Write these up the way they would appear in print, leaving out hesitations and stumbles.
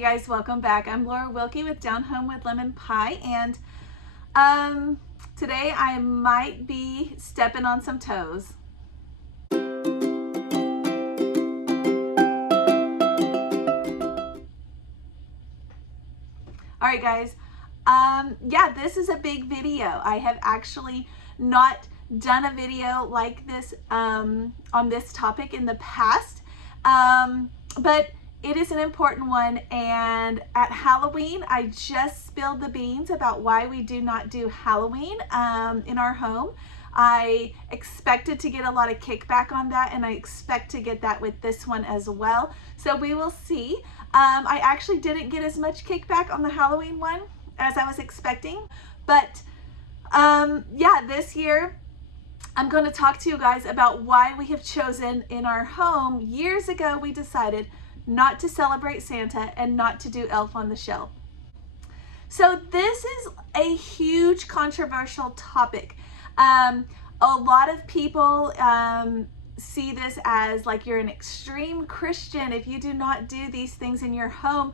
Hey guys, welcome back. I'm Laura Wilkie with Down Home with Lemon Pie, and today I might be stepping on some toes. Alright guys, yeah, this is a big video. I have actually not done a video like this on this topic in the past, but it is an important one, and at Halloween I just spilled the beans about why we do not do Halloween in our home. I expected to get a lot of kickback on that, and I expect to get that with this one as well. So we will see. I actually didn't get as much kickback on the Halloween one as I was expecting, but yeah, this year I'm going to talk to you guys about why we have chosen in our home. Years ago we decided not to celebrate Santa and not to do Elf on the Shelf. So this is a huge controversial topic. A lot of people see this as like you're an extreme Christian if you do not do these things in your home,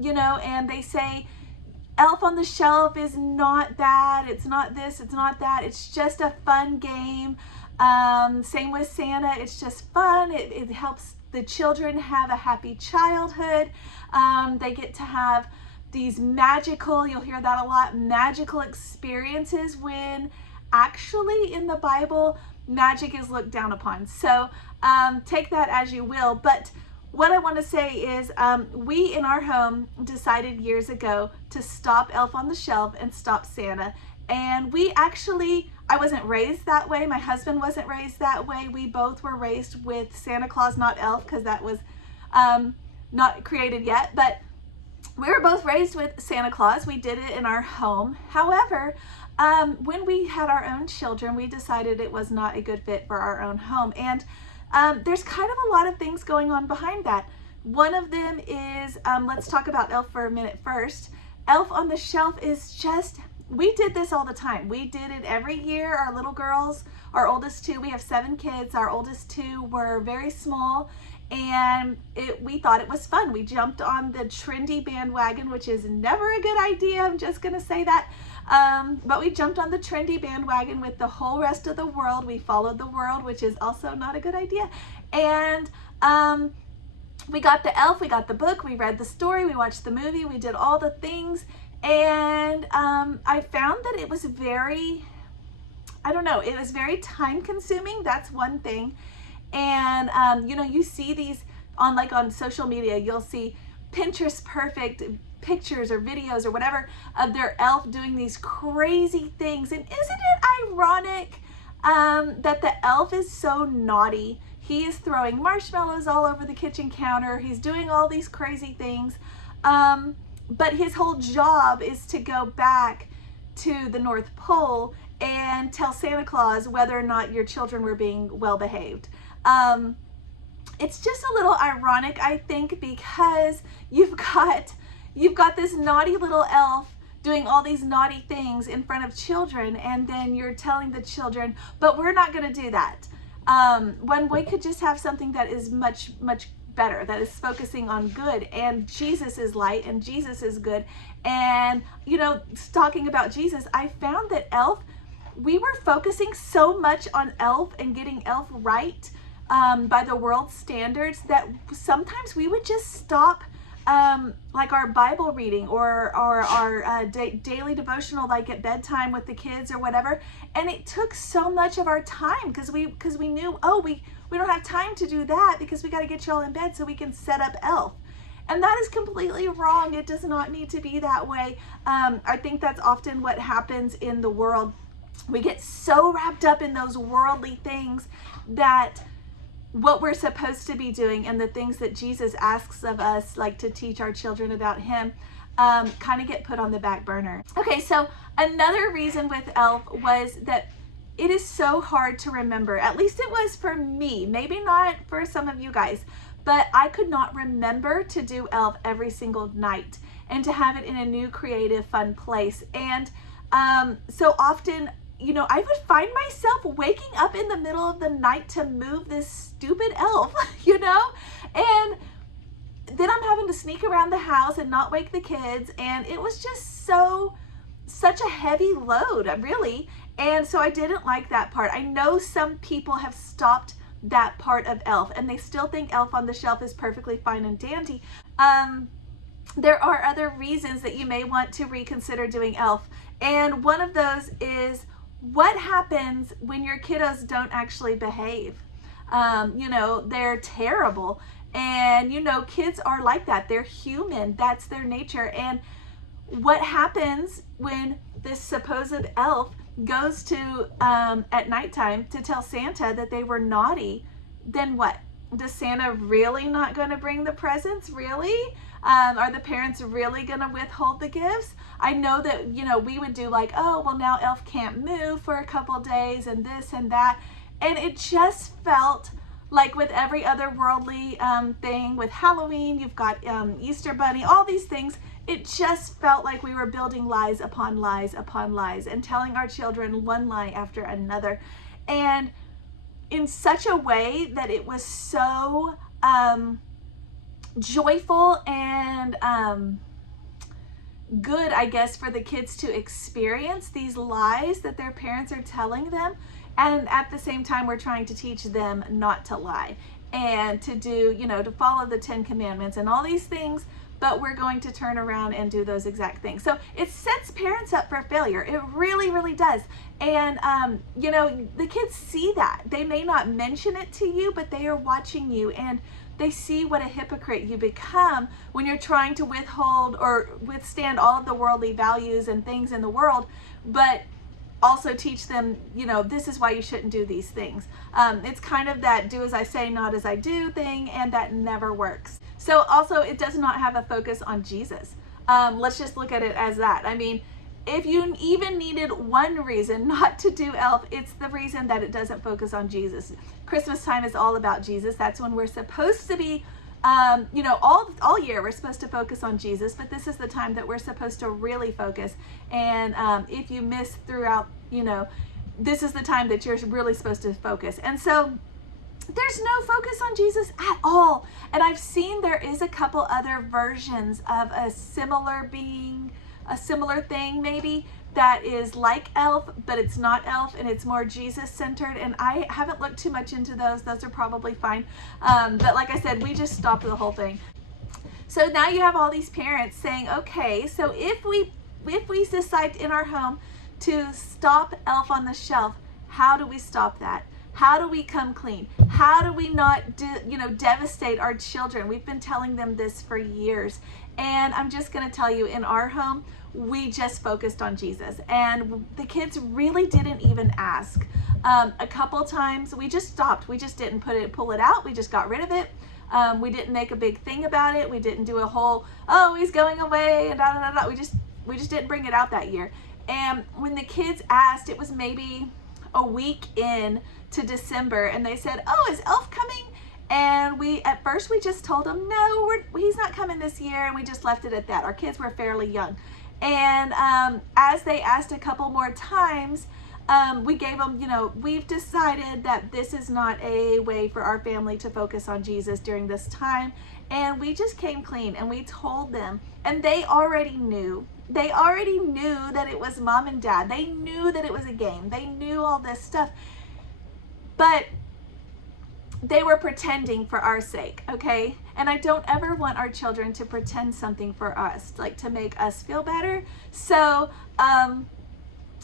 you know, and they say Elf on the Shelf is not that, it's not this, it's not that, it's just a fun game. Same with Santa, it's just fun, it helps the children have a happy childhood. They get to have these magical, you'll hear that a lot, magical experiences, when actually in the Bible, magic is looked down upon. So take that as you will. But what I want to say is we in our home decided years ago to stop Elf on the Shelf and stop Santa. And we actually, I wasn't raised that way. My husband wasn't raised that way. We both were raised with Santa Claus, not Elf, because that was not created yet. But we were both raised with Santa Claus. We did it in our home. However, when we had our own children, we decided it was not a good fit for our own home. And there's kind of a lot of things going on behind that. One of them is, let's talk about Elf for a minute first. Elf on the Shelf is just, we did this all the time. We did it every year. Our little girls, our oldest two, we have 7 kids. Our oldest 2 were very small, and we thought it was fun. We jumped on the trendy bandwagon, which is never a good idea. I'm just going to say that. But we jumped on the trendy bandwagon with the whole rest of the world. We followed the world, which is also not a good idea. And we got the Elf, we got the book, we read the story, we watched the movie, we did all the things. And I found that it was very, I don't know, it was very time consuming. That's one thing. And you know, you see these on social media, you'll see Pinterest perfect pictures or videos or whatever of their elf doing these crazy things. And isn't it ironic that the elf is so naughty? He is throwing marshmallows all over the kitchen counter. He's doing all these crazy things. But his whole job is to go back to the North Pole and tell Santa Claus whether or not your children were being well behaved. It's just a little ironic, I think, because you've got this naughty little elf doing all these naughty things in front of children, and then you're telling the children, but we're not going to do that. When we could just have something that is much, much better, that is focusing on good, and Jesus is light and Jesus is good. And you know, talking about Jesus, I found that Elf, we were focusing so much on Elf and getting Elf right by the world standards that sometimes we would just stop like our Bible reading or our daily devotional, like at bedtime with the kids or whatever, and it took so much of our time because we knew, oh, we don't have time to do that because we got to get you all in bed so we can set up Elf. And that is completely wrong. It does not need to be that way. I think that's often what happens in the world. We get so wrapped up in those worldly things that what we're supposed to be doing and the things that Jesus asks of us, like to teach our children about him, kind of get put on the back burner. Okay, so another reason with Elf was that it is so hard to remember. At least it was for me, maybe not for some of you guys, but I could not remember to do Elf every single night and to have it in a new, creative, fun place. And so often, you know, I would find myself waking up in the middle of the night to move this stupid elf, you know? And then I'm having to sneak around the house and not wake the kids. And it was just such a heavy load, really. And so I didn't like that part. I know some people have stopped that part of Elf and they still think Elf on the Shelf is perfectly fine and dandy. There are other reasons that you may want to reconsider doing Elf. And one of those is, what happens when your kiddos don't actually behave? You know, they're terrible. And, you know, kids are like that. They're human. That's their nature. And what happens when this supposed elf goes to, at nighttime to tell Santa that they were naughty? Then what? Does Santa really not going to bring the presents? Really? Are the parents really going to withhold the gifts? I know that, you know, we would do like, oh, well, now Elf can't move for a couple days and this and that. And it just felt like with every other worldly thing, with Halloween, you've got Easter Bunny, all these things, it just felt like we were building lies upon lies upon lies and telling our children one lie after another. And in such a way that it was so joyful and good, I guess, for the kids to experience these lies that their parents are telling them. And at the same time, we're trying to teach them not to lie and to do, you know, to follow the 10 Commandments and all these things, but we're going to turn around and do those exact things. So it sets parents up for failure. It really, really does. And, you know, the kids see that. They may not mention it to you, but they are watching you, and they see what a hypocrite you become when you're trying to withhold or withstand all of the worldly values and things in the world, but also teach them, you know, this is why you shouldn't do these things. It's kind of that do as I say, not as I do thing, and that never works. So also, it does not have a focus on Jesus. Let's just look at it as that. I mean, if you even needed one reason not to do Elf, it's the reason that it doesn't focus on Jesus. Christmas time is all about Jesus. That's when we're supposed to be, you know, all year we're supposed to focus on Jesus, but this is the time that we're supposed to really focus. And if you miss throughout, you know, this is the time that you're really supposed to focus. And so there's no focus on Jesus at all. And I've seen there is a couple other versions of a similar being, a similar thing maybe, that is like Elf, but it's not Elf and it's more Jesus centered. And I haven't looked too much into those. Those are probably fine. But like I said, we just stopped the whole thing. So now you have all these parents saying, okay, so if we decide in our home to stop Elf on the Shelf, how do we stop that? How do we come clean? How do we not devastate our children? We've been telling them this for years. And I'm just going to tell you, in our home, we just focused on Jesus. And the kids really didn't even ask. A couple times we just stopped. We just didn't pull it out. We just got rid of it. We didn't make a big thing about it. We didn't do a whole, oh, he's going away and da da da da. We just didn't bring it out that year. And when the kids asked, it was maybe a week in to December, and they said, oh, is Elf coming? And at first we just told them, no, he's not coming this year, and we just left it at that. Our kids were fairly young. And as they asked a couple more times, we gave them, you know, we've decided that this is not a way for our family to focus on Jesus during this time. And we just came clean, and we told them, and they already knew. They already knew that it was mom and dad. They knew that it was a game. They knew all this stuff. But they were pretending for our sake, okay? And I don't ever want our children to pretend something for us, like to make us feel better. So,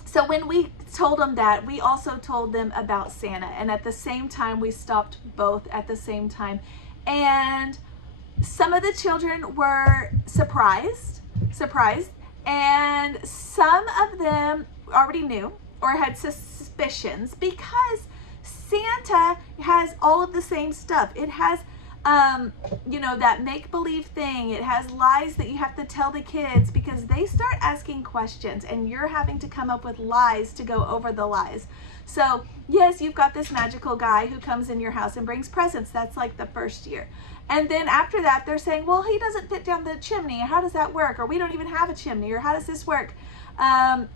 so when we told them that, we also told them about Santa. And at the same time, we stopped both at the same time. And some of the children were surprised, and some of them already knew or had suspicions, because Santa has all of the same stuff. It has, you know, that make-believe thing. It has lies that you have to tell the kids because they start asking questions, and you're having to come up with lies to go over the lies. So yes, you've got this magical guy who comes in your house and brings presents. That's like the first year. And then after that, they're saying, well, he doesn't fit down the chimney. How does that work? Or we don't even have a chimney. Or how does this work?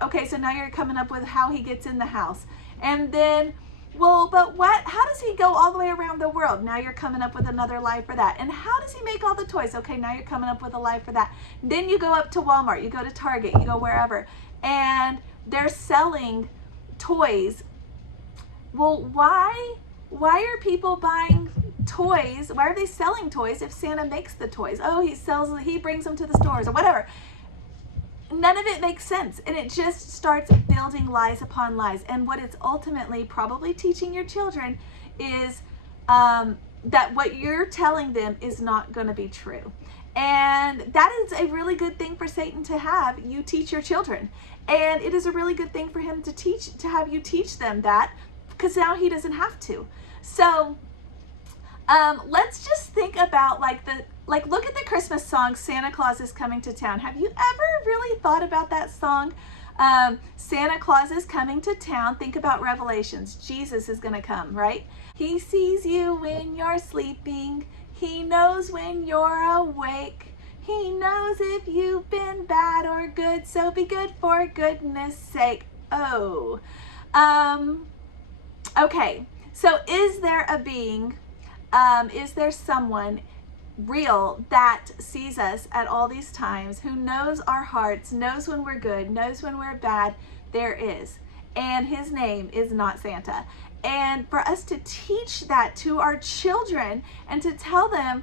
Okay, so now you're coming up with how he gets in the house. And then Well, but how does he go all the way around the world? Now you're coming up with another lie for that. And how does he make all the toys? Okay, now you're coming up with a lie for that. Then you go up to Walmart, you go to Target, you go wherever, and they're selling toys. Well, why are people buying toys? Why are they selling toys if Santa makes the toys? Oh, he brings them to the stores or whatever. None of it makes sense, and it just starts building lies upon lies. And what it's ultimately probably teaching your children is that what you're telling them is not going to be true. And that is a really good thing for Satan to have you teach your children. And it is a really good thing for him to have you teach them that, because now he doesn't have to. So let's just think about look at the Christmas song, Santa Claus is Coming to Town. Have you ever really thought about that song? Santa Claus is coming to town. Think about Revelations. Jesus is going to come, right? He sees you when you're sleeping. He knows when you're awake. He knows if you've been bad or good, so be good for goodness sake. Oh. Okay, so is there a being, is there someone real that sees us at all these times, who knows our hearts, knows when we're good, knows when we're bad? There is. And his name is not Santa. And for us to teach that to our children and to tell them,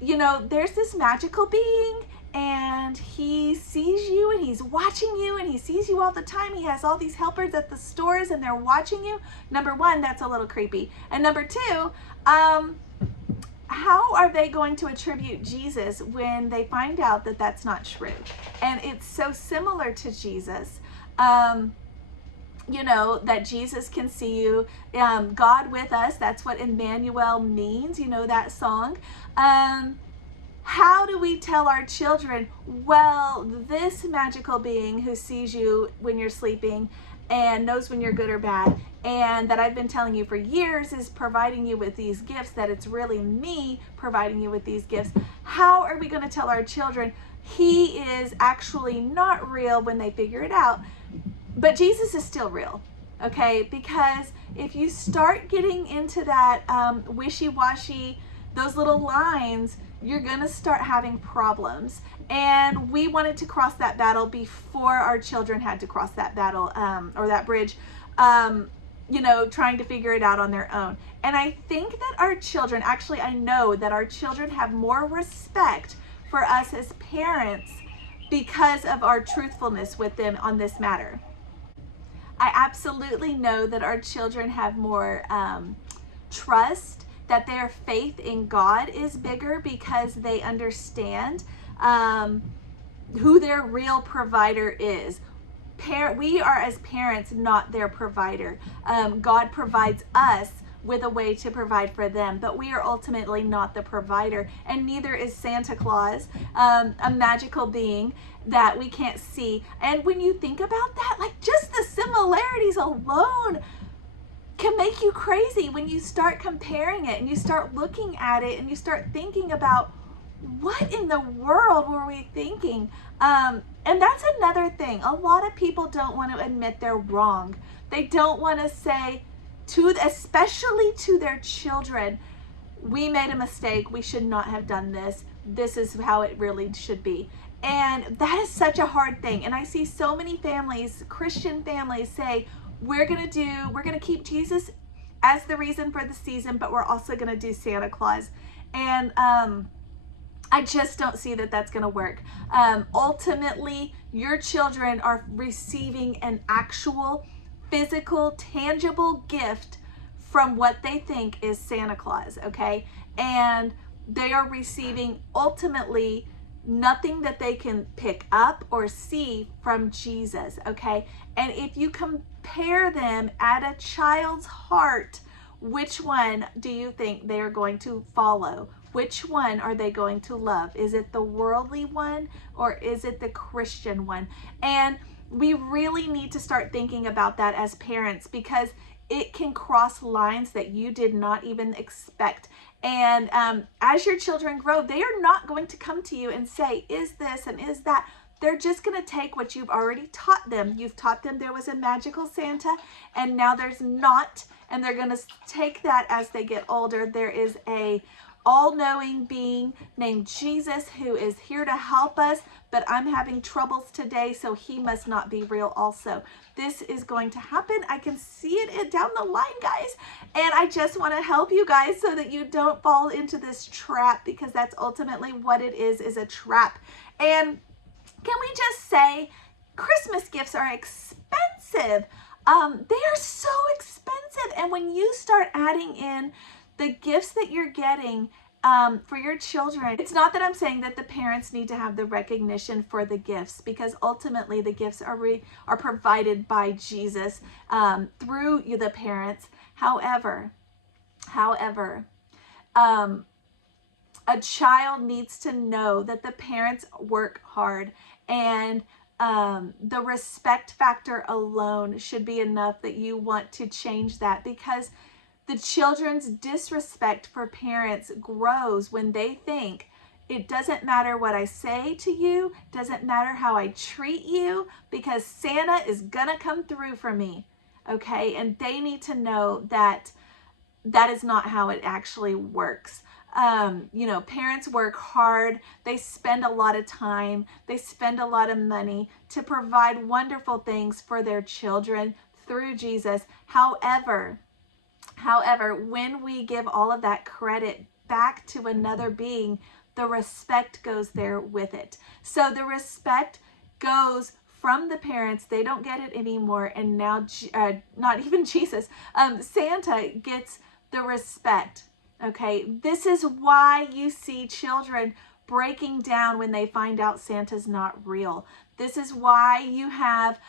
you know, there's this magical being and he sees you and he's watching you and he sees you all the time. He has all these helpers at the stores and they're watching you. Number one, that's a little creepy. And number two, how are they going to attribute Jesus when they find out that that's not true? And it's so similar to Jesus, you know, that Jesus can see you, God with us. That's what Emmanuel means, you know, that song. How do we tell our children, well, this magical being who sees you when you're sleeping and knows when you're good or bad, and that I've been telling you for years is providing you with these gifts, that it's really me providing you with these gifts? How are we going to tell our children he is actually not real when they figure it out, but Jesus is still real? Okay, because if you start getting into that wishy-washy, those little lines, you're gonna start having problems. And we wanted to cross that battle before our children had to cross that battle, or that bridge, you know, trying to figure it out on their own. And I think that our children, actually I know that our children have more respect for us as parents because of our truthfulness with them on this matter. I absolutely know that our children have more trust, that their faith in God is bigger because they understand who their real provider is. We are, as parents, not their provider. God provides us with a way to provide for them, but we are ultimately not the provider, and neither is Santa Claus, a magical being that we can't see. And when you think about that, like, just the similarities alone can make you crazy when you start comparing it and you start looking at it and you start thinking about, what in the world were we thinking? And that's another thing. A lot of people don't want to admit they're wrong. They don't want to say, especially to their children, we made a mistake. We should not have done this. This is how it really should be. And that is such a hard thing. And I see so many families, Christian families, say, we're going to keep Jesus as the reason for the season, but we're also going to do Santa Claus. And I just don't see that that's going to work. Ultimately, your children are receiving an actual, physical, tangible gift from what they think is Santa Claus, okay? And they are receiving, ultimately, nothing that they can pick up or see from Jesus, okay? And if you compare them at a child's heart, which one do you think they are going to follow? Which one are they going to love? Is it the worldly one or is it the Christian one? And we really need to start thinking about that as parents, because it can cross lines that you did not even expect. And as your children grow, they are not going to come to you and say, is this and is that. they're just going to take what you've already taught them. You've taught them there was a magical Santa, and now there's not, and they're going to take that as they get older. There is a all-knowing being named Jesus who is here to help us, but I'm having troubles today, so he must not be real also. This is going to happen. I can see it down the line, guys, and I just want to help you guys so that you don't fall into this trap, because that's ultimately what it is a trap. And can we just say Christmas gifts are expensive? They are so expensive, and when you start adding in the gifts that you're getting for your children, it's not that I'm saying that the parents need to have the recognition for the gifts, because ultimately the gifts are provided by Jesus through the parents. However, a child needs to know that the parents work hard, and the respect factor alone should be enough that you want to change that, because the children's disrespect for parents grows when they think it doesn't matter what I say to you, doesn't matter how I treat you, because Santa is gonna come through for me, okay? And they need to know that that is not how it actually works. You know, parents work hard, they spend a lot of time, they spend a lot of money to provide wonderful things for their children through Jesus. However, when we give all of that credit back to another being, the respect goes there with it. So the respect goes from the parents, they don't get it anymore, and now not even Jesus, Santa gets the respect. Okay, this is why you see children breaking down when they find out Santa's not real. This is why you have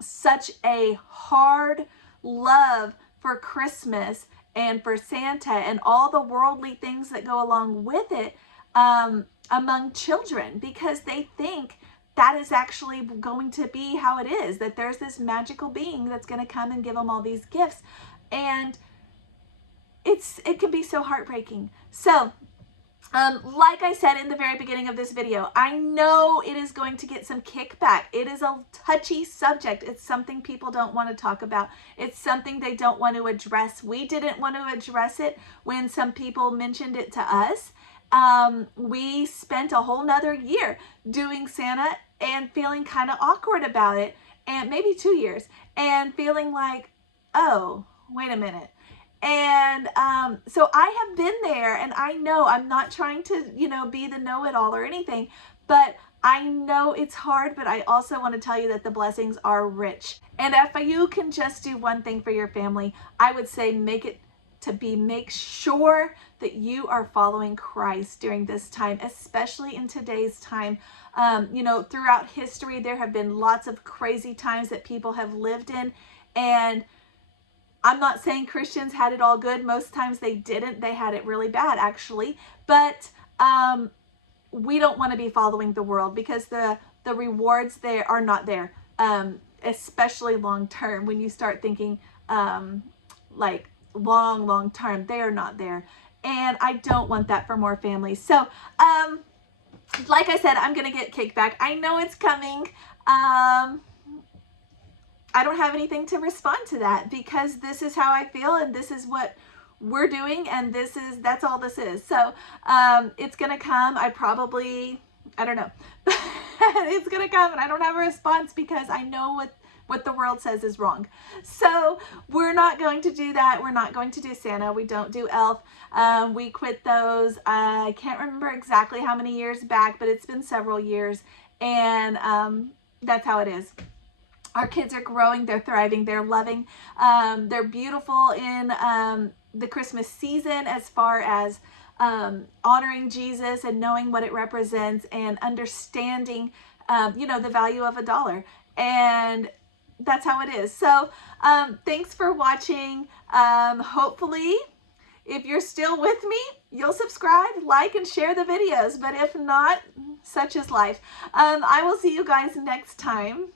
such a hard love for Christmas and for Santa and all the worldly things that go along with it among children, because they think that is actually going to be how it is, that there's this magical being that's going to come and give them all these gifts. And it can be so heartbreaking. So like I said in the very beginning of this video, I know it is going to get some kickback. It is a touchy subject. It's something people don't want to talk about. It's something they don't want to address. We didn't want to address it when some people mentioned it to us. We spent a whole nother year doing Santa and feeling kind of awkward about it, and maybe 2 years, and feeling like, oh, wait a minute. And so I have been there, and I know I'm not trying to, be the know-it-all or anything, but I know it's hard, but I also want to tell you that the blessings are rich. And if you can just do one thing for your family, I would say make sure that you are following Christ during this time, especially in today's time. Throughout history, there have been lots of crazy times that people have lived in, and I'm not saying Christians had it all good. Most times they didn't. They had it really bad, actually. But we don't want to be following the world, because the rewards there are not there, especially long term. When you start thinking like long term, they are not there. And I don't want that for more families. So like I said, I'm going to get kickback. I know it's coming. I don't have anything to respond to that, because this is how I feel, and this is what we're doing, and that's all this is. So it's gonna come. I don't know. It's gonna come, and I don't have a response, because I know what the world says is wrong. So we're not going to do that. We're not going to do Santa. We don't do Elf. We quit those. I can't remember exactly how many years back, but it's been several years, and that's how it is. Our kids are growing, they're thriving, they're loving, they're beautiful in the Christmas season, as far as honoring Jesus and knowing what it represents, and understanding, the value of $1. And that's how it is. So thanks for watching. Hopefully, if you're still with me, you'll subscribe, like, and share the videos. But if not, such is life. I will see you guys next time.